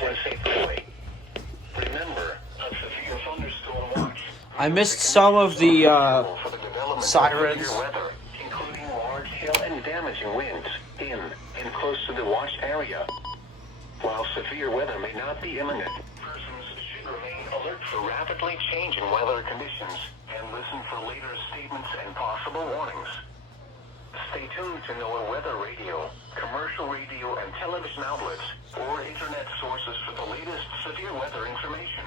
when safely. Remember, a severe thunderstorm watch. I missed some of the sirens. Weather, including large hail and damaging winds in and close to the watch area. While severe weather may not be imminent, persons should remain alert for rapidly changing weather conditions and listen for later statements and possible warnings. Stay tuned to know weather radio, commercial radio and television outlets, or internet sources for the latest severe weather information.